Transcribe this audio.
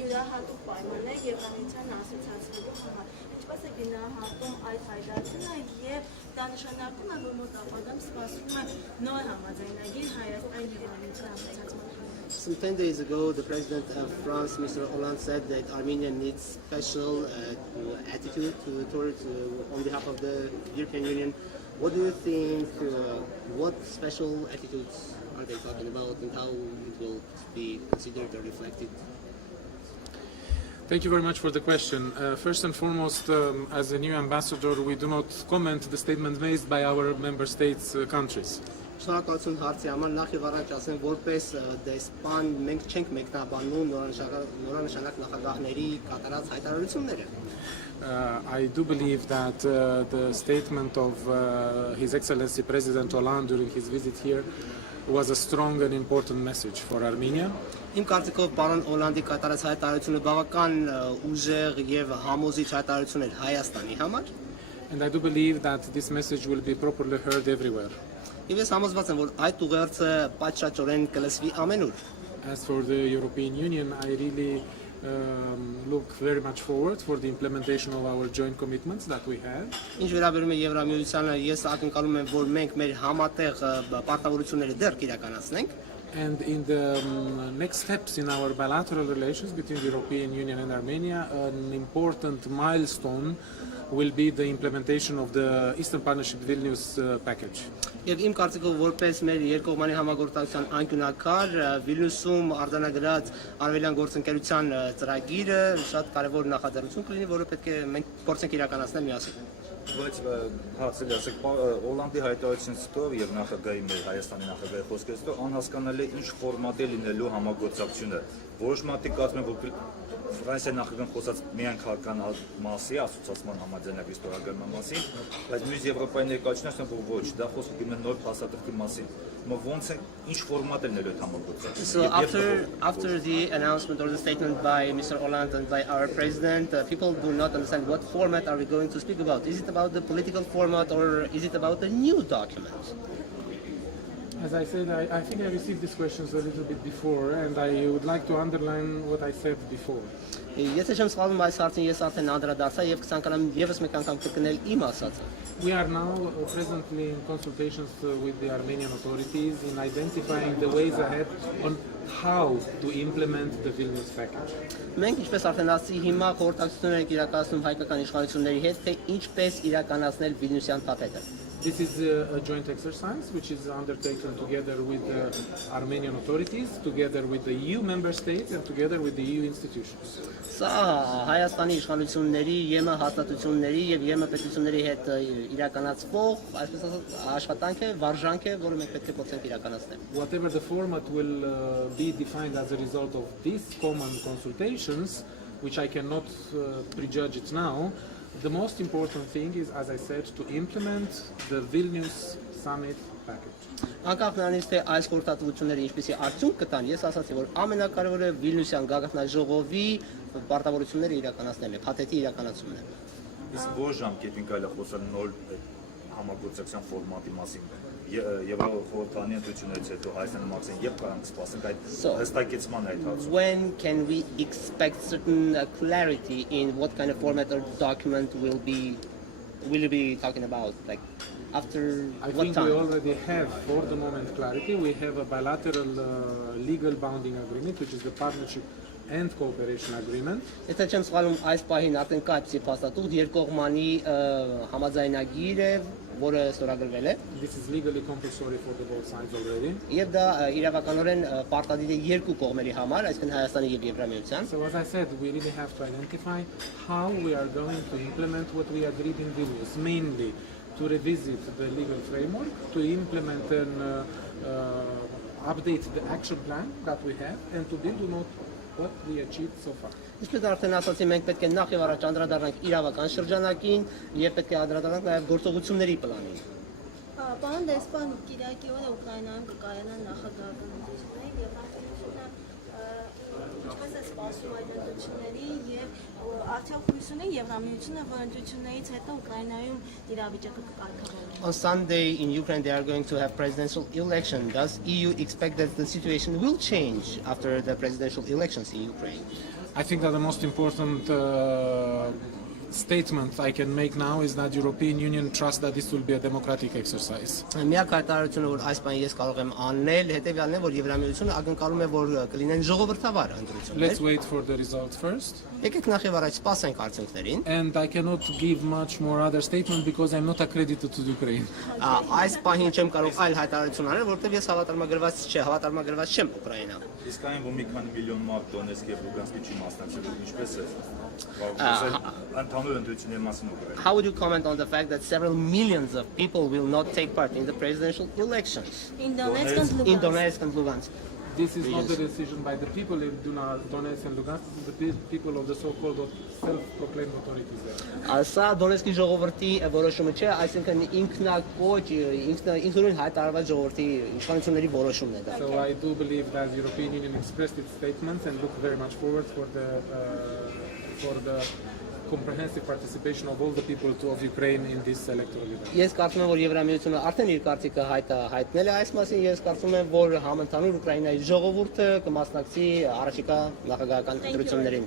յուրահատուկ պայման է Եվրամիության ասոցիացվելու համար։ Ինչպես է գնահատում այդ հայտարարությունը եւ դա նշանակում է, որ մոտ ապագայում սպասվում է նոր համաձայնագիր Հայաստան-Եվրամիության ասոցիացման համար։ Some 10 days ago, the president of France, Mr. Hollande, said that Armenia needs special attitude towards on behalf of the European Union. What do you think? What special attitudes are they talking about, and how it will be considered or reflected? Thank you very much for the question. First and foremost, as a new ambassador, we do not comment the statements made by our member states' countries. Շնորհակալություն հարցի համար նախ եւ առաջ ասեմ, որպես դեսպան մենք չենք մեկնաբանում նորանշանակ նախագահների կատարած հայտարարությունները։ I do believe that the statement of His Excellency President Hollande during his visit here was a strong and important message for Armenia. Իմ կարծիքով պարոն Հոլանդի կատարած հայտարարությունը բավական ուժեղ եւ համոզիչ հայտարարություն էր Հայաստանի համար։ And I do believe that this message will be properly heard everywhere. Եվ ես համոզված եմ, որ այդ ուղերձը պատշաճորեն կլսվի ամենուր։ As for the European Union, I really look very much forward for the implementation of our joint commitments that we have. Ինչ վերաբերում է Եվրամիությանը, ես ակնկալում եմ, որ մենք մեր համատեղ պարտավորությունները դեռ կիրականացնենք։ And in the next steps in our bilateral relations between the European Union and Armenia, an important milestone will be the implementation of the Eastern Partnership Vilnius package. Եվ իմ կարծիքով որպես մեր երկկողմանի համագործակցության անկյունակար Վիլնյուսում արձանագրած արևելյան գործընկերության ծրագիրը շատ կարևոր նախաձեռնություն կլինի, որը պետք է մենք փորձենք իրականացնել միասին։ Բայց հարցը ասեք, Հոլանդի հայտարարությունից հետո եւ նախագահի մեր Հայաստանի նախագահի խոսքերից հետո անհասկանալի ինչ ֆորմատի լինելու համագործակցությունը։ Որոշ մարդիկ կարծում են, որ Ֆրանսիայի նախագահան խոսած միայն քաղաքական մասի, ասոցիացիան համաձայնագրի ստորագրման մասին, բայց մյուս Եվրոպայի ներկայացուցիչներն ասում են, որ ոչ, դա խոսքը գնում է նոր փաստաթղթի մասին։ Ոնց է ինչ ֆորմատ է լինելու այդ համագործակցությունը։ So after the announcement or the statement by Mr. Hollande and by our president, people do not understand what format are we going to speak about. Is it about the political format or is it about a new document? As I said, I think I received these questions a little bit before, and I would like to underline what I said before. Եթե չեմ սխալվում, այս հարցին ես արդեն անդրադարձա եւ կցանկանամ եւս մեկ անգամ կրկնել իմ ասածը։ We are now presently in consultations with the Armenian authorities in identifying the ways ahead on how to implement the Vilnius package. Մենք ինչպես արդեն ասացի, հիմա խորհրդակցություններ ենք իրականացնում հայկական իշխանությունների հետ, թե ինչպես իրականացնել Վիլնյուսյան փաթեթը։ This is a joint exercise which is undertaken together with the Armenian authorities, together with the EU member states and together with the EU institutions. Սա Հայաստանի իշխանությունների, ԵՄ հաստատությունների եւ ԵՄ պետությունների հետ իրականացվող, այսպես ասած, աշխատանք է, վարժանք է, որը մենք պետք է փորձենք իրականացնել։ Whatever the format will be defined as a result of these common consultations, which I cannot prejudge it now, the most important thing is, as I said, to implement the Vilnius summit package. Անկախ նրանից թե այս խորհրդատվությունները ինչպեսի արդյունք կտան, ես ասացի, որ ամենակարևորը Վիլնյուսյան գաղտնաժողովի պարտավորությունները իրականացնելն է, փաթեթի իրականացումն է։ Իսկ որ ժամկետին կարելի է խոսալ նոր համագործակցության ֆորմատի մասին։ Եվրոխորհրդանի ընտրություններից հետո Հայաստանը մաքսեն եւ կարանք սպասենք այդ հստակեցման այդ հարցը։ When can we expect certain clarity in what kind of format or document will you be talking about, like after I what think time? we already have, for the moment, clarity. We have a bilateral legal bounding agreement, which is the partnership and cooperation agreement. Եթե չեմ սխալվում, այս պահին արդեն կա այդպիսի փաստաթուղթ երկկողմանի համաձայնագիր է, որը ստորագրվել է։ This is legally compulsory for the both sides already. Եվ դա իրավականորեն պարտադիր է երկու կողմերի համար, այսինքն Հայաստանի եւ Եվրամիության։ So as I said, we really have to identify how we are going to implement what we agreed in Vilnius, mainly to revisit the legal framework, to implement and update the action plan that we have, and to build on what we achieved so far. Ինչպես արդեն ասացի, մենք պետք է նախ եւ առաջ անդրադառնանք իրավական շրջանակին եւ պետք է անդրադառնանք նաեւ գործողությունների պլանին։ Պարոն դեսպան, Կիրակի օրը Ուկրաինայում կկայանան նախագահական ընտրություններ եւ նախագահությունը ինչպես է սպասվում սպասում այդ ընտրությունների եւ արդյոք հույս ունի Եվրամիությունը, որ ընտրություններից հետո Ուկրաինայում իրավիճակը կկարգավորվի։ On Sunday in Ukraine, they are going to have presidential election. Does EU expect that the situation will change after the presidential elections in Ukraine? I think that the most important statement I can make now is that European Union trusts that this will be a democratic exercise. Միակ հայտարարությունը, որ այս բան ես կարող եմ անել, հետեւյալն է, որ Եվրամիությունը ակնկալում է, որ կլինեն ժողովրդավար ընտրություններ։ Let's wait for the results first. Եկեք նախ եւ առաջ սպասենք արդյունքներին։ And I cannot give much more other statement because I'm not accredited to Ukraine. Այս պահին չեմ կարող այլ հայտարարություն անել, որովհետեւ ես հավատարմագրված չեմ Ուկրաինա։ Իսկ այն, որ մի քանի միլիոն մարդ Դոնեցկ եւ Լուգանսկի չի մասնակցել, ինչպես է։ How would you comment on the fact that several millions of people will not take part in the presidential elections In Donetsk and Lugansk. This is not the decision by the people in Donetsk and Lugansk, this is the people of the so-called self-proclaimed authorities there. Սա Դոնեցկի ժողովրդի որոշումը չէ, այսինքն ինքնակոչ, ինքնուրույն հայտարարված ժողովրդի իշխանությունների որոշումն է դա։ So I do believe that the European Union expressed its statements and look very much forward for the comprehensive participation of all the people of Ukraine in this electoral event. Ես կարծում եմ, որ Եվրամիությունը արդեն իր կարծիքը հայտնել է այս մասին, ես կարծում եմ, որ համընդհանուր Ուկրաինայի ժողովուրդը կմասնակցի առաջիկա նախագահական ընտրություններին։